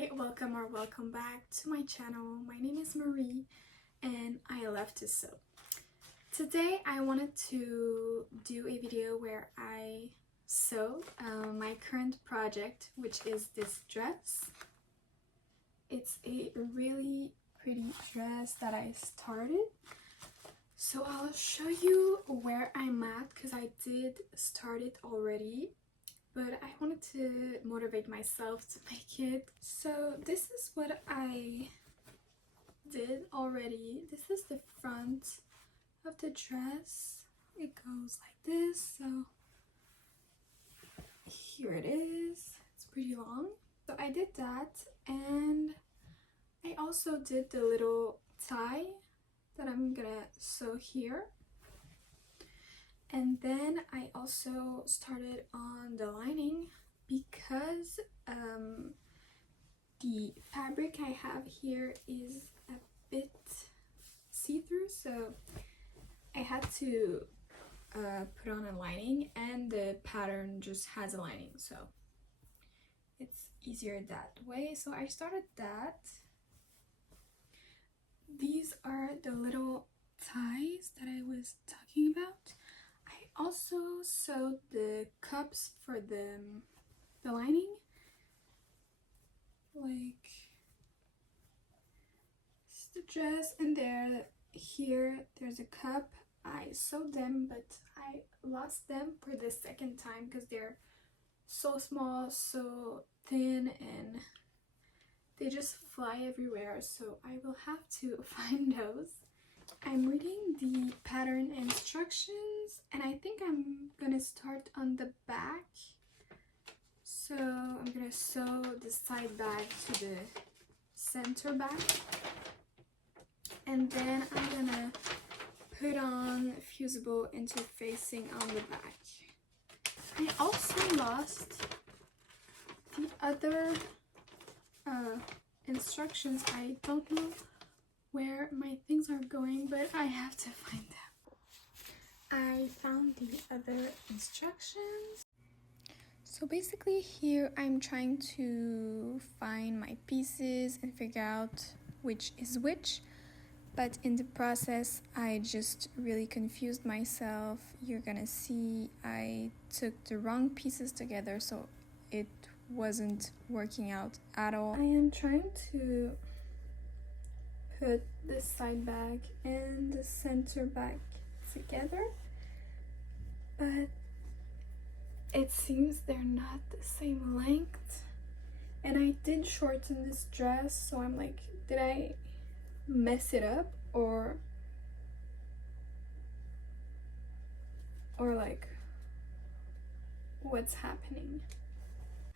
Hi, welcome or welcome back to my channel. My name is Marie and I love to sew. Today I wanted to do a video where I sew my current project, which is this dress. It's a really pretty dress that I started. So I'll show you where I'm at because I did start it already, but I wanted to motivate myself to make it. So this is what I did already. This is the front of the dress. It goes like this. So here it is. It's pretty long. So I did that, and I also did the little tie that I'm gonna sew here. And then I also started on the lining because the fabric I have here is a bit see-through, so I had to put on a lining, and the pattern just has a lining, so it's easier that way. So I started that. These are the little ties that I was talking about. I also sewed the cups for the lining. Like, this is the dress, and there's a cup. I sewed them, but I lost them for the second time because they're so small, so thin, and they just fly everywhere, so I will have to find those. I'm reading the pattern instructions, and I think I'm gonna start on the back. So I'm gonna sew the side bag to the center back, and then I'm gonna put on fusible interfacing on the back. I also lost the other instructions. I don't know where my things are going, but I have to find them. I found the other instructions. So basically here I'm trying to find my pieces and figure out which is which, but in the process I just really confused myself. You're gonna see I took the wrong pieces together, so it wasn't working out at all. I am trying to put the side bag and the center bag together, but it seems they're not the same length, and I did shorten this dress, so I'm like, did I mess it up or like what's happening?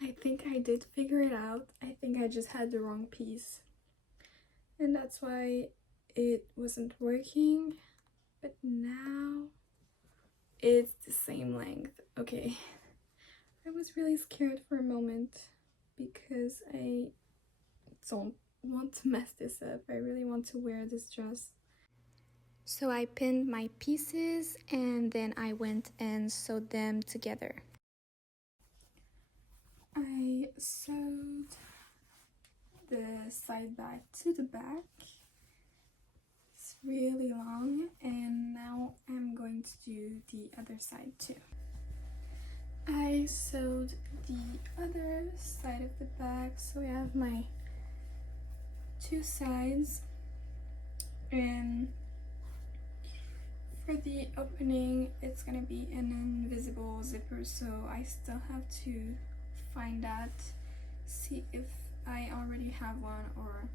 I think I did figure it out. I think I just had the wrong piece, and that's why it wasn't working. But now it's the same length. Okay, I was really scared for a moment because I don't want to mess this up. I really want to wear this dress. So I pinned my pieces, and then I went and sewed them together. I sewed the side bag to the back. It's really long, and now I'm going to do the other side too. I sewed the other side of the bag, so I have my two sides, and for the opening it's gonna be an invisible zipper, so I still have to find that, see if I already have one or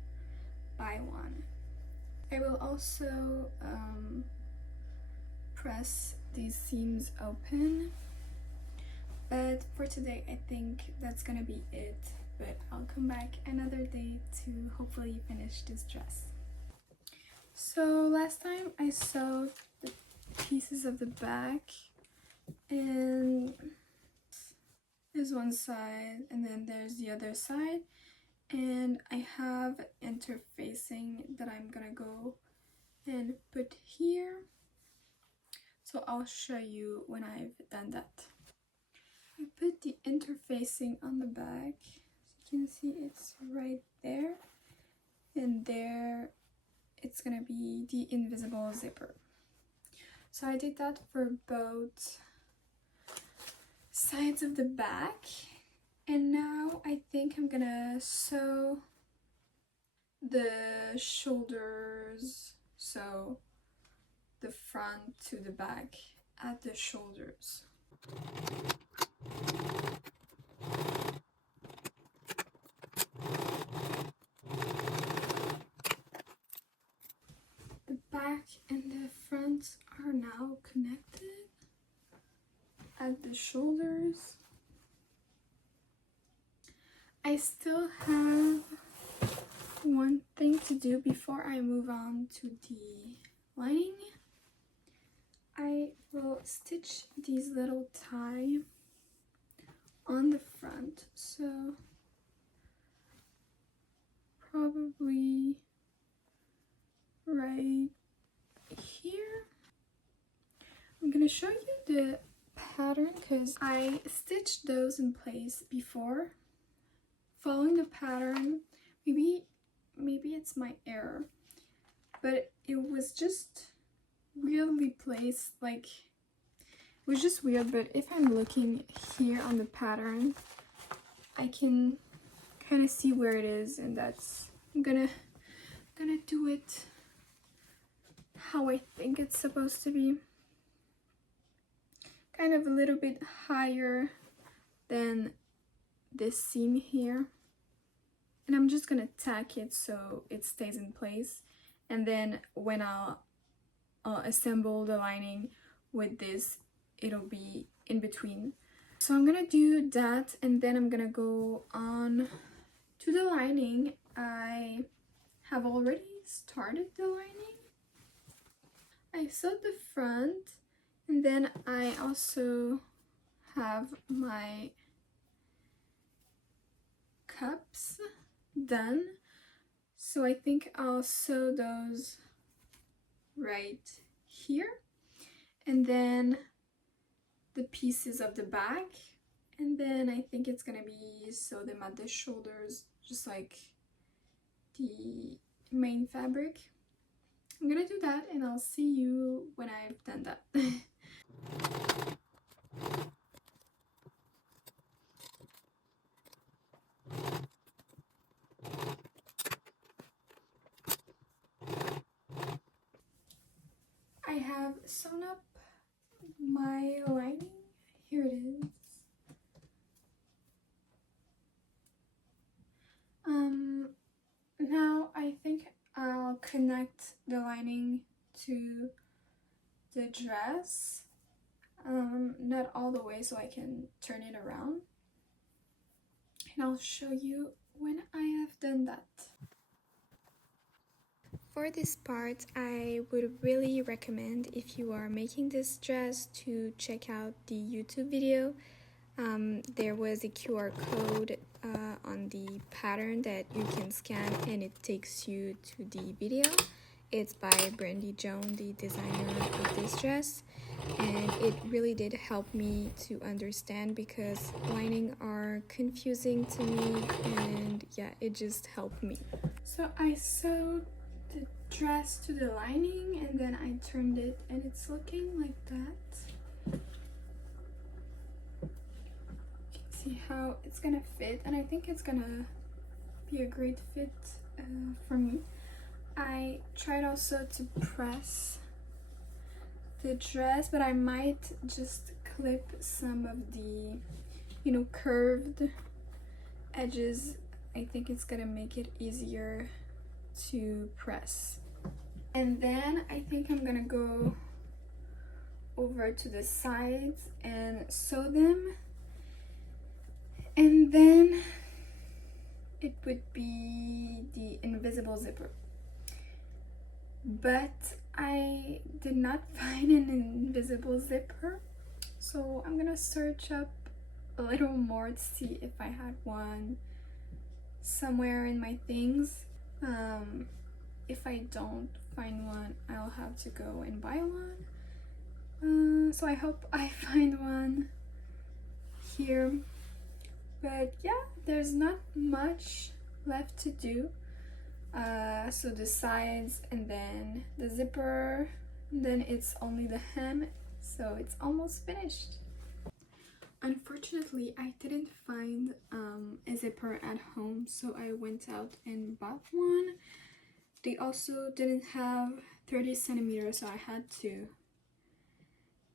buy one. I will also press these seams open, but for today I think that's gonna be it, but I'll come back another day to hopefully finish this dress. So last time I sewed the pieces of the back, and there's one side and then there's the other side, and I have interfacing that I'm gonna go and put here, so I'll show you when I've done that. I put the interfacing on the back, so you can see it's right there, and there it's gonna be the invisible zipper. So I did that for both sides of the back, and now I think I'm gonna sew the shoulders, so the front to the back at the shoulders. The back and the front are now connected at the shoulders. I still have one thing to do before I move on to the lining. I will stitch these little tie on the front, so probably right here. I'm gonna show you the pattern because I stitched those in place before. Following the pattern, maybe it's my error, but it was just weirdly placed, like it was just weird. But if I'm looking here on the pattern, I can kind of see where it is, and that's I'm gonna do it how I think it's supposed to be, kind of a little bit higher than this seam here, and I'm just gonna tack it so it stays in place, and then when I'll assemble the lining with this, it'll be in between. So I'm gonna do that, and then I'm gonna go on to the lining. I have already started the lining. I sewed the front, and then I also have my cups done, so I think I'll sew those right here, and then the pieces of the back, and then I think it's gonna be sew them at the shoulders just like the main fabric. I'm gonna do that, and I'll see you when I've done that. I have sewn up my lining. Here it is. Now I think I'll connect the lining to the dress. Not all the way, so I can turn it around. And I'll show you when I have done that. For this part, I would really recommend, if you are making this dress, to check out the YouTube video. There was a QR code on the pattern that you can scan, and it takes you to the video. It's by Brandi Joan, the designer of this dress, and it really did help me to understand, because lining are confusing to me, and yeah, it just helped me. So I sewed the dress to the lining, and then I turned it, and it's looking like that. You can see how it's gonna fit, and I think it's gonna be a great fit for me. I tried also to press the dress, but I might just clip some of the, curved edges. I think it's gonna make it easier to press. And then I think I'm gonna go over to the sides and sew them, and then it would be the invisible zipper. But I did not find an invisible zipper, so I'm gonna search up a little more to see if I had one somewhere in my things. If I don't find one, I'll have to go and buy one. So I hope I find one here. But yeah, there's not much left to do. So the sides and then the zipper, and then it's only the hem, so it's almost finished. Unfortunately, I didn't find a zipper at home, so I went out and bought one. They also didn't have 30 centimeters, so I had to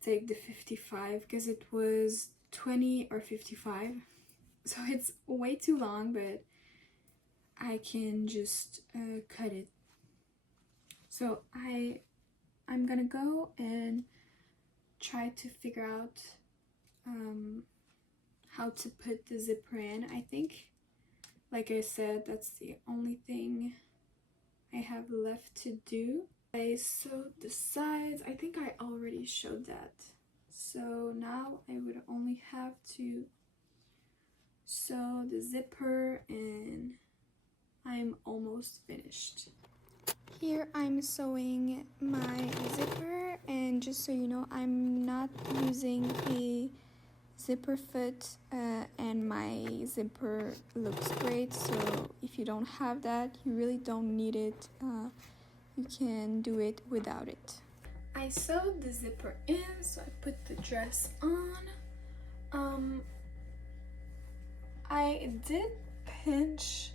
take the 55 because it was 20 or 55. So it's way too long, but I can just cut it. So I'm gonna go and try to figure out how to put the zipper in. I think, like I said, that's the only thing I have left to do. I sewed the sides. I think I already showed that. So now I would only have to sew the zipper and I'm almost finished. Here I'm sewing my zipper, and just so you know, I'm not using a zipper foot and my zipper looks great, so if you don't have that, you really don't need it. You can do it without it. I sewed the zipper in, so I put the dress on. I did pinch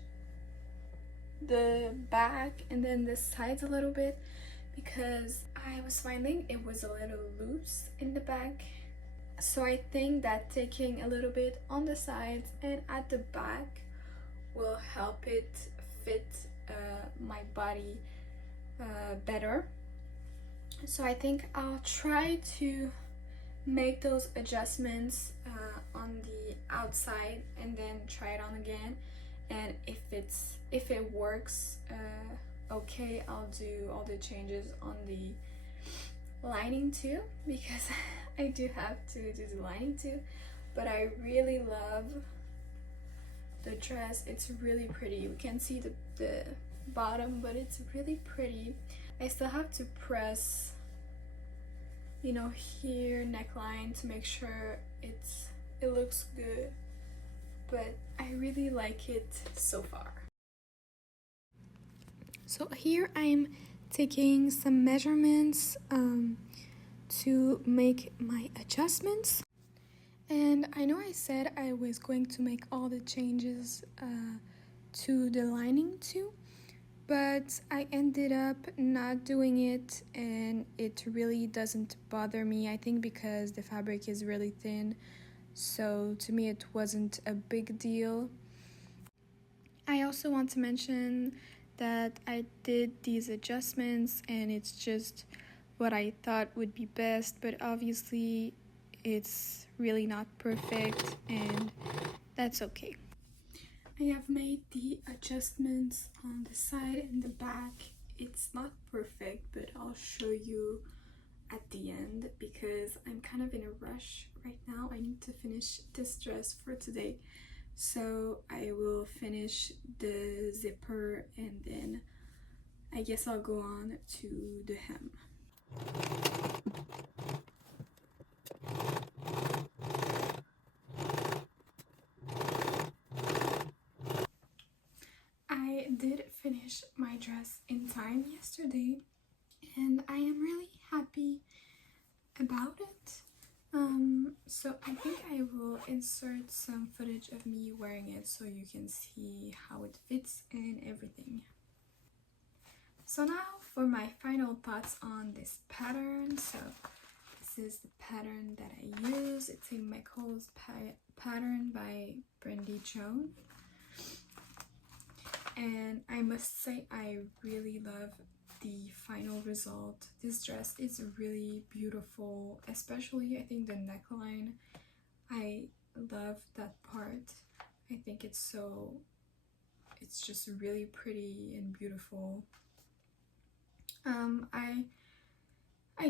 the back and then the sides a little bit because I was finding it was a little loose in the back. So I think that taking a little bit on the sides and at the back will help it fit my body better. So I think I'll try to make those adjustments on the outside and then try it on again, and if it works okay, I'll do all the changes on the lining too, because I do have to do the lining too. But I really love the dress. It's really pretty. You can see the bottom, but it's really pretty. I still have to press, you know, here neckline to make sure it looks good, but I really like it so far. So here I'm taking some measurements to make my adjustments, and I know I said I was going to make all the changes to the lining too, but I ended up not doing it, and it really doesn't bother me. I think because the fabric is really thin, so to me it wasn't a big deal. I also want to mention that I did these adjustments and it's just what I thought would be best, but obviously it's really not perfect, and that's okay. I have made the adjustments on the side and the back. It's not perfect, but I'll show you at the end because I'm kind of in a rush right now. I need to finish this dress for today. So I will finish the zipper and then I guess I'll go on to the hem. I did finish my dress in time yesterday and I am really happy about it. So I think I will insert some footage of me wearing it so you can see how it fits and everything. So now for my final thoughts on this pattern. So this is the pattern that I use. It's a McCalls pattern by Brandi Joan. And I must say I really love the final result. This dress is really beautiful, especially I think the neckline. I love that part. I think it's just really pretty and beautiful. I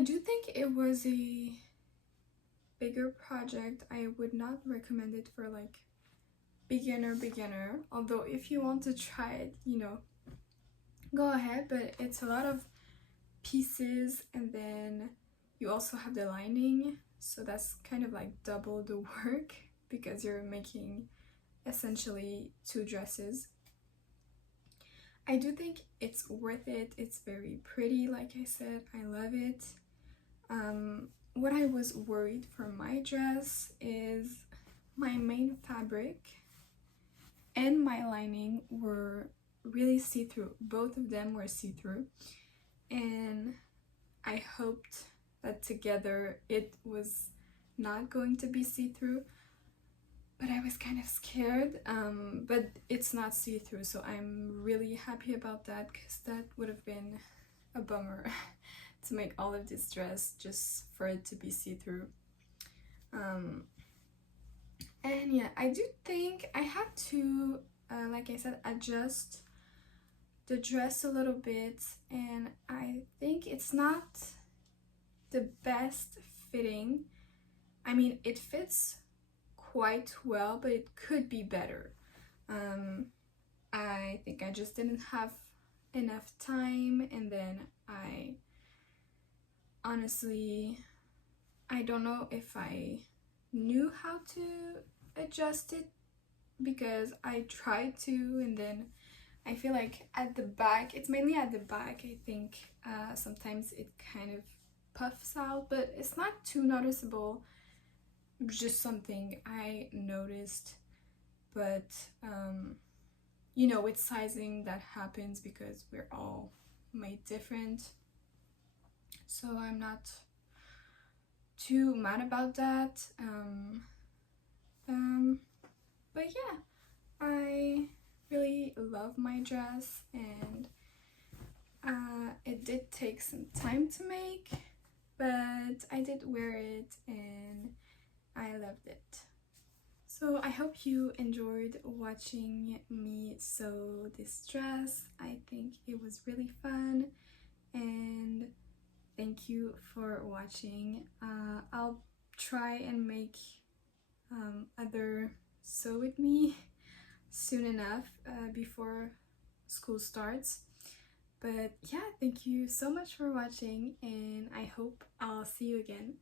do think it was a bigger project. I would not recommend it for like beginner, although if you want to try it, you know, go ahead, but it's a lot of pieces and then you also have the lining, so that's kind of like double the work because you're making essentially 2 dresses. I do think it's worth it. It's very pretty, like I said. I love it. What I was worried for my dress is my main fabric and my lining were really see-through. Both of them were see-through, and I hoped that together it was not going to be see-through, but I was kind of scared. But it's not see-through, so I'm really happy about that, because that would have been a bummer to make all of this dress just for it to be see-through. And yeah, I do think I had to, like I said, adjust the dress a little bit, and I think it's not the best fitting. I mean, it fits quite well, but it could be better. I think I just didn't have enough time, and then honestly, I don't know if I knew how to adjust it, because I tried to, and then I feel like at the back, it's mainly at the back, I think sometimes it kind of puffs out, but it's not too noticeable, just something I noticed. But you know, with sizing that happens because we're all made different, so I'm not too mad about that. But yeah, I really love my dress, and it did take some time to make, but I did wear it and I loved it. So I hope you enjoyed watching me sew this dress. I think it was really fun, and thank you for watching. I'll try and make other sew with me soon enough before school starts. But yeah, thank you so much for watching, and I hope I'll see you again